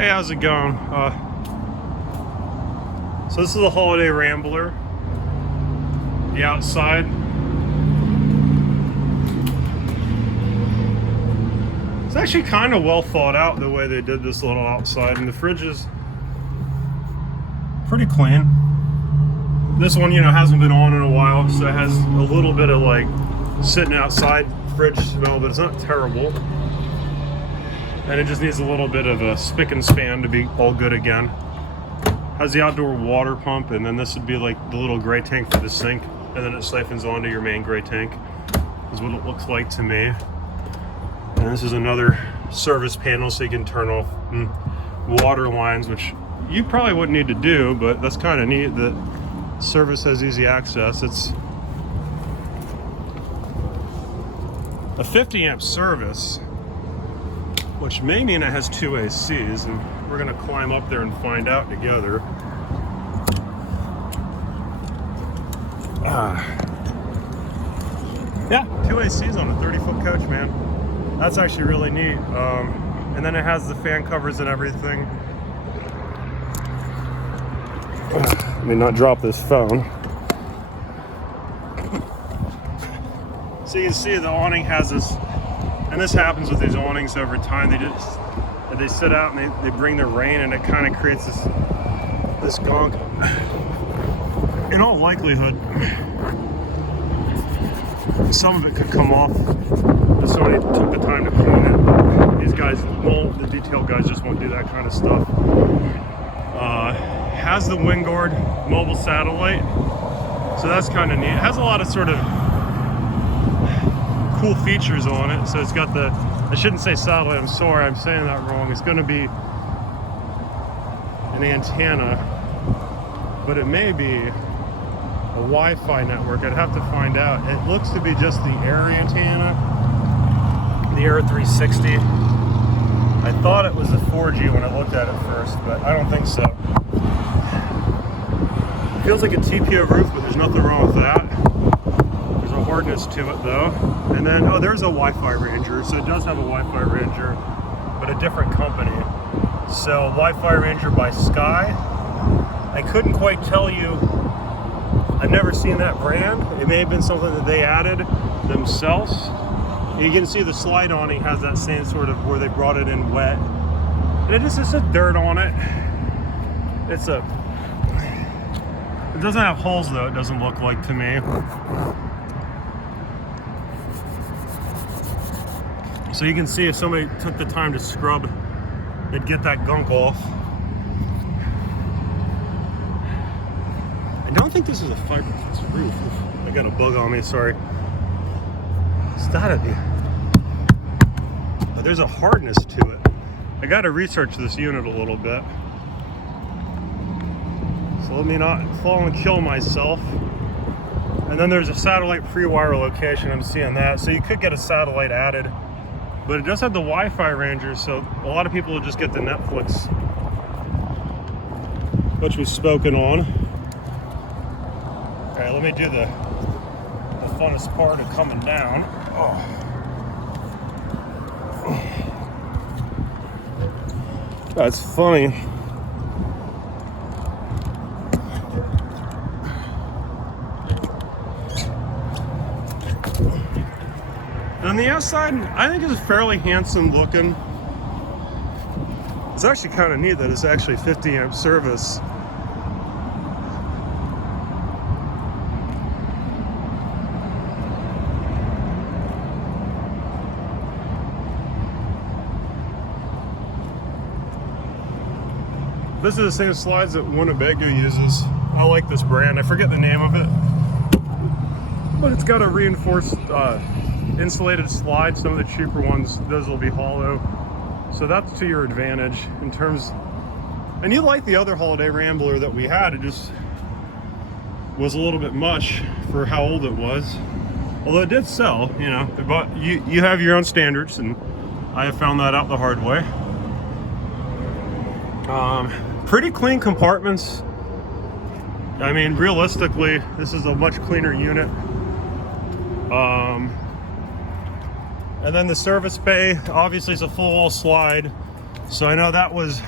Hey, how's it going? So this is the Holiday Rambler. The outside. It's actually kind of well thought out the way they did this little outside, and the fridge is pretty clean. This one, you know, hasn't been on in a while, so it has a little bit of like sitting outside fridge smell, but it's not terrible. And it just needs a little bit of a spick and span to be all good again. Has the outdoor water pump, and then this would be like the little gray tank for the sink, and then it siphons onto your main gray tank, is what it looks like to me. And this is another service panel, so you can turn off water lines, which you probably wouldn't need to do, but that's kind of neat that service has easy access. It's a 50 amp service, which may mean it has 2 ACs, and we're gonna climb up there and find out together. Yeah, 2 ACs on a 30-foot coach, man. That's actually really neat. And then it has the fan covers and everything. Let me not drop this phone. So you can see the awning has this, and this happens with these awnings over time. They sit out and they bring the rain, and it kind of creates this gunk. In all likelihood, some of it could come off if somebody took the time to clean it. These guys won't, the detail guys just won't do that kind of stuff. Has the Wingard mobile satellite, so that's kind of neat. It has a lot of sort of cool features on it. So it's got the, I shouldn't say satellite, I'm sorry, I'm saying that wrong. It's going to be an antenna, but it may be a Wi-Fi network. I'd have to find out. It looks to be just the air antenna, the Air 360. I thought it was a 4G when I looked at it first, but I don't think so. It feels like a TPO roof, but there's nothing wrong with that. There's a hardness to it though. And then, oh, there's a Wi-Fi Ranger. So it does have a Wi-Fi Ranger, but a different company. So Wi-Fi Ranger by Sky. I couldn't quite tell you. I've never seen that brand. It may have been something that they added themselves. You can see the slide awning has that same sort of where they brought it in wet. And it just has a dirt on it. It doesn't have holes though, it doesn't look like to me. So you can see if somebody took the time to scrub, they'd get that gunk off. I don't think this is a fiberglass roof. I got a bug on me, sorry. It's gotta be. But there's a hardness to it. I gotta research this unit a little bit. So let me not fall and kill myself. And then there's a satellite pre-wire location, I'm seeing that. So you could get a satellite added, but it does have the Wi-Fi Ranger, so a lot of people will just get the Netflix, which we've spoken on. All right, let me do the funnest part of coming down. Oh. That's funny. On the outside, I think it's fairly handsome looking. It's actually kind of neat that it's actually 50 amp service. This is the same slides that Winnebago uses. I like this brand. I forget the name of it, but it's got a reinforced insulated slide. Some of the cheaper ones, those will be hollow. So that's to your advantage in terms, and you like the other Holiday Rambler that we had, it just was a little bit much for how old it was. Although it did sell, you know, but you have your own standards, and I have found that out the hard way. Pretty clean compartments. I mean, realistically, this is a much cleaner unit. And then the service bay, obviously, is a full wall slide. So I know that was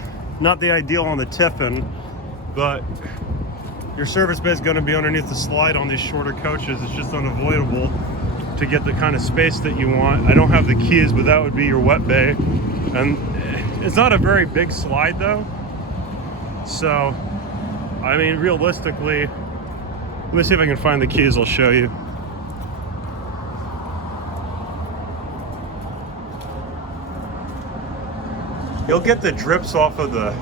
not the ideal on the Tiffin, but your service bay is going to be underneath the slide on these shorter coaches. It's just unavoidable to get the kind of space that you want. I don't have the keys, but that would be your wet bay. And it's not a very big slide though. So, I mean, realistically, let me see if I can find the keys, I'll show you. You'll get the drips off of the,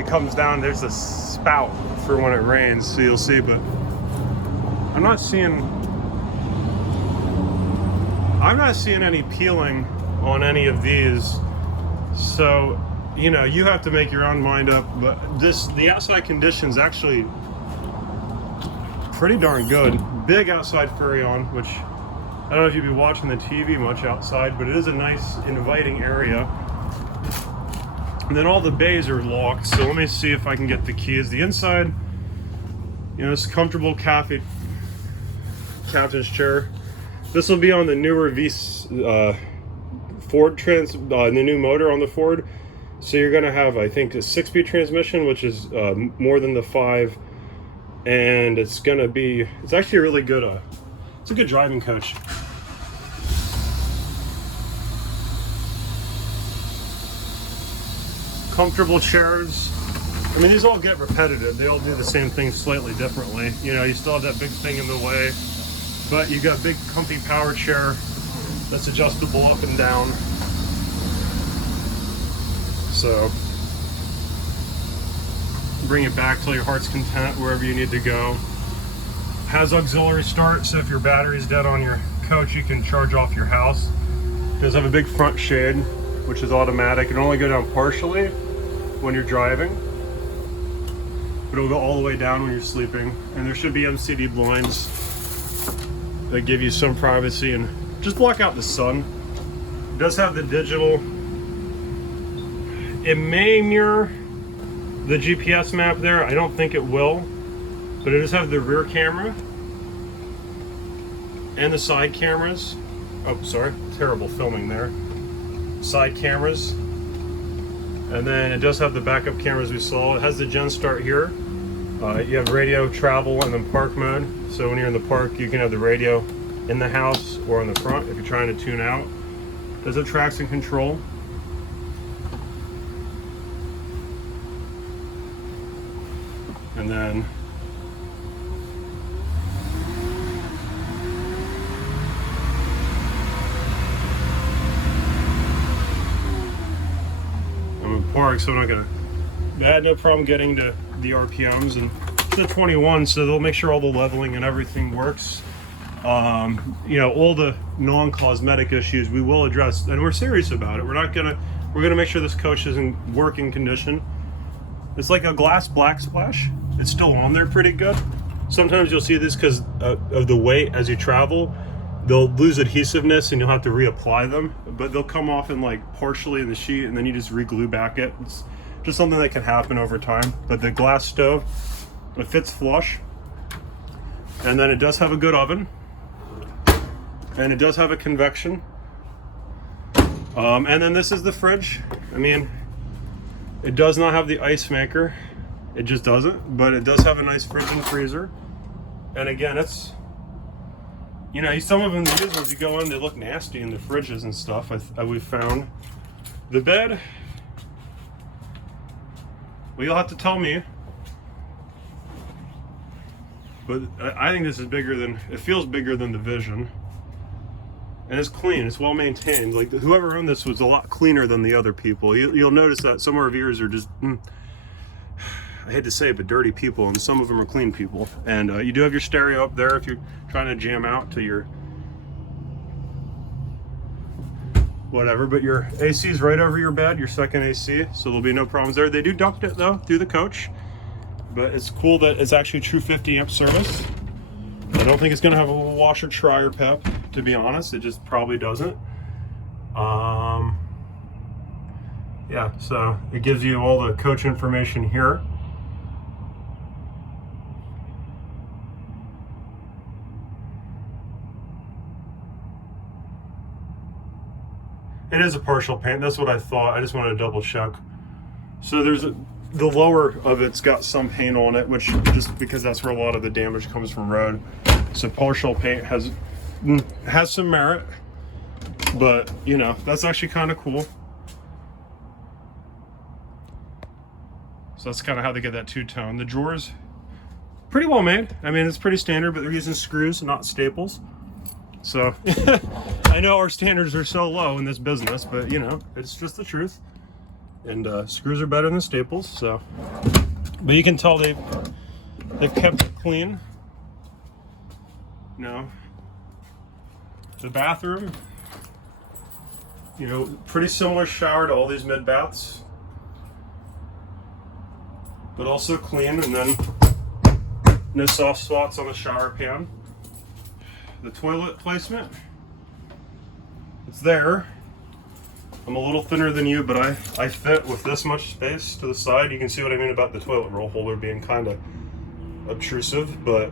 it comes down, there's a spout for when it rains, so you'll see, but I'm not seeing any peeling on any of these. So, you know, you have to make your own mind up, but the outside conditions actually pretty darn good. Big outside Furrion, which I don't know if you'd be watching the TV much outside, but it is a nice inviting area. And then all the bays are locked, so let me see if I can get the keys. The inside, you know, it's a comfortable captain's chair. This will be on the newer Ford the new motor on the Ford. So you're gonna have, I think, a 6-speed transmission, which is more than the 5, and it's actually a really good, it's a good driving coach. Comfortable chairs. I mean, these all get repetitive. They all do the same thing slightly differently. You know, you still have that big thing in the way, but you got a big comfy power chair that's adjustable up and down. So bring it back till your heart's content wherever you need to go. Has auxiliary start, so if your battery's dead on your coach, you can charge off your house. It does have a big front shade, which is automatic. It'll only go down partially when you're driving, but it'll go all the way down when you're sleeping. And there should be MCD blinds that give you some privacy and just block out the sun. It does have the digital. It may mirror the GPS map there. I don't think it will, but it does have the rear camera and the side cameras. Oh, sorry, terrible filming there. Side cameras. And then it does have the backup cameras we saw. It has the Gen Start here. You have radio, travel, and then park mode. So when you're in the park, you can have the radio in the house or on the front if you're trying to tune out. Does have traction control. And then I'm in park, so I'm not gonna. I had no problem getting to the RPMs, and it's a 21, so they'll make sure all the leveling and everything works. You know, all the non-cosmetic issues we will address, and we're serious about it. We're gonna make sure this coach is in working condition. It's like a glass black splash. It's still on there pretty good. Sometimes you'll see this because of the weight as you travel. They'll lose adhesiveness and you'll have to reapply them, but they'll come off in like partially in the sheet and then you just re-glue back it. It's just something that can happen over time. But the glass stove, it fits flush. And then it does have a good oven. And it does have a convection. And then this is the fridge. I mean, it does not have the ice maker. It just doesn't, but it does have a nice fridge and freezer. And again, it's, you know, some of them, the ones you go in, they look nasty in the fridges and stuff, we've found. The bed, well, you'll have to tell me, but I think this is bigger than, it feels bigger than the Vision. And it's clean, it's well maintained. Like, whoever owned this was a lot cleaner than the other people. You'll notice that some of our viewers are just, I hate to say it, but dirty people, and some of them are clean people. And you do have your stereo up there if you're trying to jam out to your whatever, but your AC is right over your bed, your second AC, so there'll be no problems there. They do duct it though through the coach, but it's cool that it's actually true 50 amp service. I don't think it's gonna have a washer, dryer, pep, to be honest. It just probably doesn't. Yeah, so it gives you all the coach information here. It is a partial paint. That's what I thought. I just wanted to double check. So the lower of it's got some paint on it, which just because that's where a lot of the damage comes from road. So partial paint has some merit, but you know, that's actually kind of cool. So that's kind of how they get that two-tone. The drawers, pretty well made. I mean, it's pretty standard, but they're using screws, not staples. So I know our standards are so low in this business, but you know, it's just the truth. And screws are better than staples. So, but you can tell they've kept it clean. You know, the bathroom, you know, pretty similar shower to all these mid baths, but also clean, and then no soft spots on the shower pan. The toilet placement, it's there. I'm a little thinner than you, but I fit with this much space to the side. You can see what I mean about the toilet roll holder being kind of obtrusive, but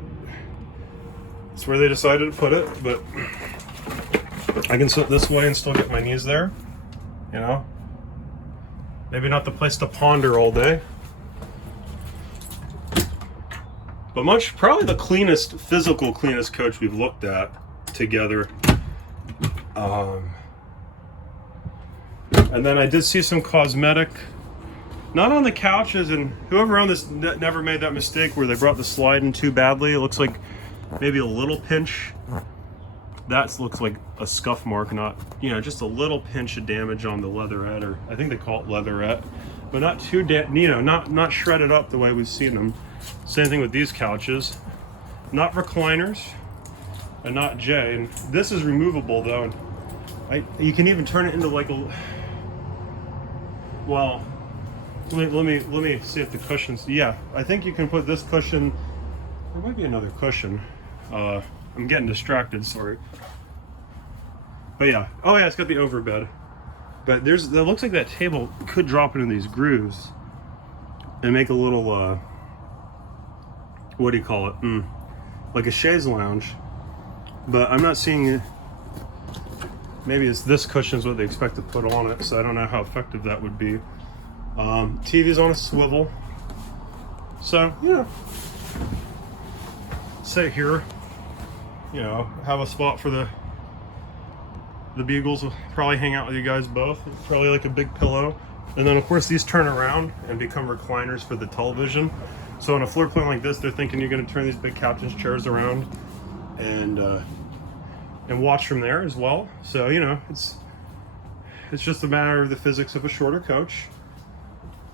it's where they decided to put it. But I can sit this way and still get my knees there, you know. Maybe not the place to ponder all day, but probably the cleanest, physical cleanest coach we've looked at together. And then I did see some cosmetic, not on the couches, and whoever owned this never made that mistake where they brought the slide in too badly. It looks like maybe a little pinch. That looks like a scuff mark, not, you know, just a little pinch of damage on the leatherette, or I think they call it leatherette, but not too, you know, not shredded up the way we've seen them. Same thing with these couches, not recliners, and not J. And this is removable though, and you can even turn it into like a, well, let me see if the cushions. Yeah, I think you can put this cushion. There might be another cushion. I'm getting distracted. Sorry. But yeah. Oh yeah, it's got the overbed. But that looks like that table could drop into these grooves and make a little what do you call it? Like a chaise lounge. But I'm not seeing it. Maybe it's this cushion is what they expect to put on it, so I don't know how effective that would be. TV's on a swivel, so you know, sit here, you know, have a spot for the Beagles. Will probably hang out with you guys both. It's probably like a big pillow, and then of course these turn around and become recliners for the television. So on a floor plan like this, they're thinking you're going to turn these big captain's chairs around and watch from there as well. So you know, it's just a matter of the physics of a shorter coach.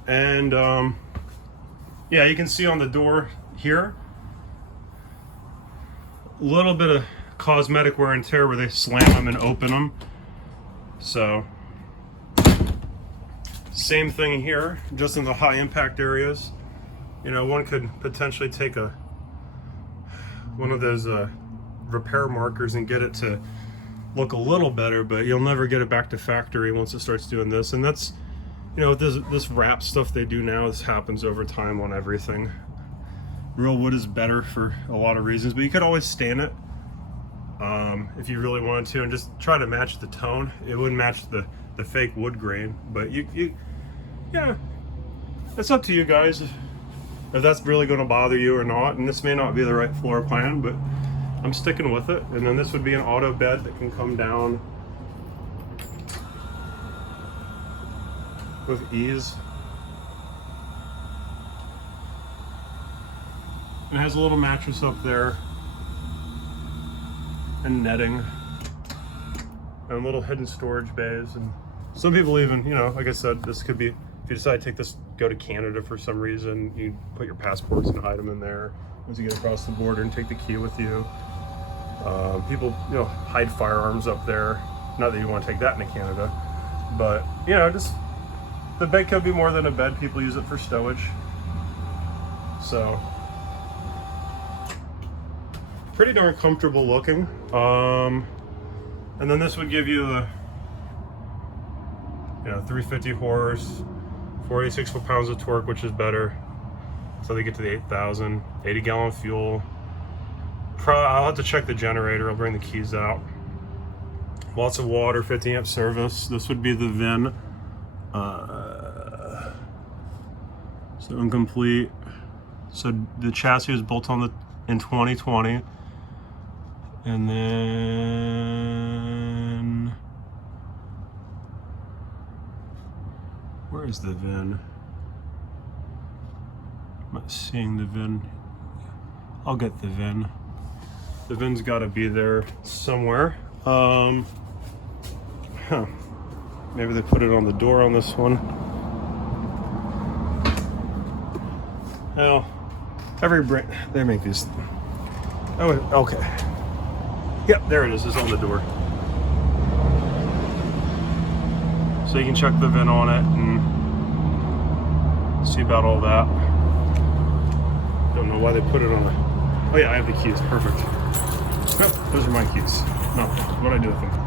And yeah, you can see on the door here a little bit of cosmetic wear and tear where they slam them and open them. So same thing here, just in the high impact areas. You know, one could potentially take one of those repair markers and get it to look a little better, but you'll never get it back to factory once it starts doing this. And that's, you know, this wrap stuff they do now, this happens over time on everything. Real wood is better for a lot of reasons, but you could always stain it if you really wanted to, and just try to match the tone. It wouldn't match the fake wood grain, but yeah, it's up to you guys if that's really going to bother you or not. And this may not be the right floor plan, but I'm sticking with it. And then this would be an auto bed that can come down with ease. And it has a little mattress up there and netting and little hidden storage bays. And some people even, you know, like I said, this could be, if you decide to take this, go to Canada for some reason, you put your passports and hide them in there once you get across the border and take the key with you. People, you know, hide firearms up there. Not that you want to take that into Canada, but you know, just the bed could be more than a bed. People use it for stowage. So pretty darn comfortable looking. And then this would give you the, you know, 350 horse, 46 foot-pounds of torque, which is better. So they get to the 8,000, 80 gallon fuel. I'll have to check the generator. I'll bring the keys out. Lots of water, 50 amp service. This would be the VIN. So incomplete. So the chassis was built on in 2020. And then where is the VIN? I'm not seeing the VIN. I'll get the VIN. The VIN's got to be there somewhere. Maybe they put it on the door on this one. Well, every brand, they make these. Oh, okay. Yep, there it is. It's on the door. So you can check the VIN on it and see about all that. Don't know why they put it on the. Oh yeah, I have the keys. Perfect. Nope, those are my keys. No, what do I do with them?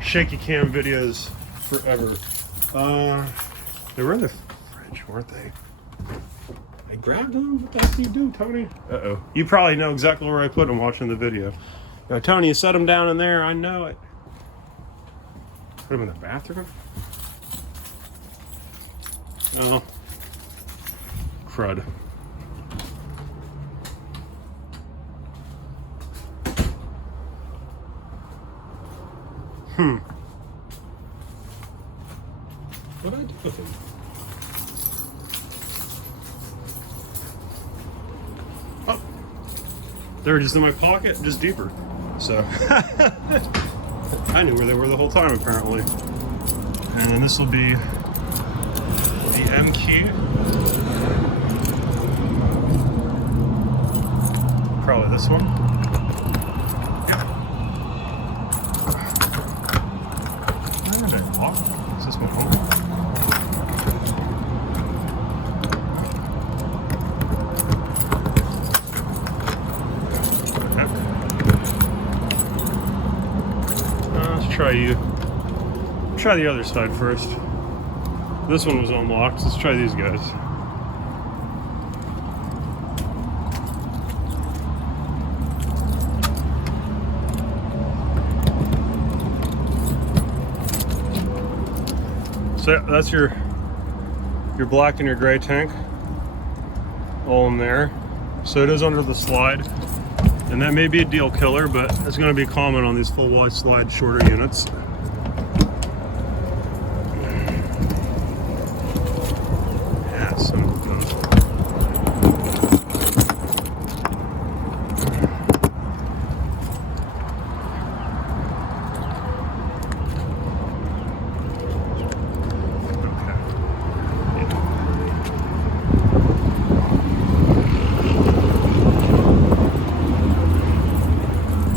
Shaky cam videos forever. They were in the fridge, weren't they? I grabbed them? What the heck do you do, Tony? Uh-oh. You probably know exactly where I put them watching the video. Tony, you set them down in there. I know it. Put them in the bathroom? Oh. Crud. What did I do with them? Oh, they were just in my pocket, just deeper. So I knew where they were the whole time apparently. And then this will be the M key. Probably this one. Yeah. Where did I lock? Is this one home? Try the other side first. This one was unlocked. Let's try these guys. So that's your black and your gray tank all in there. So it is under the slide, and that may be a deal killer, but it's going to be common on these full wide slide shorter units.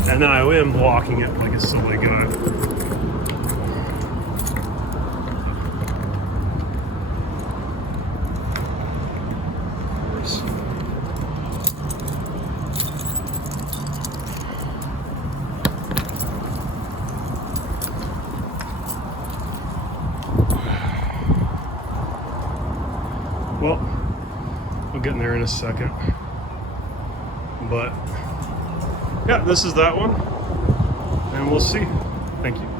And then I am blocking it like a silly guy. Well, we'll get in there in a second. But yeah, this is that one, and we'll see. Thank you.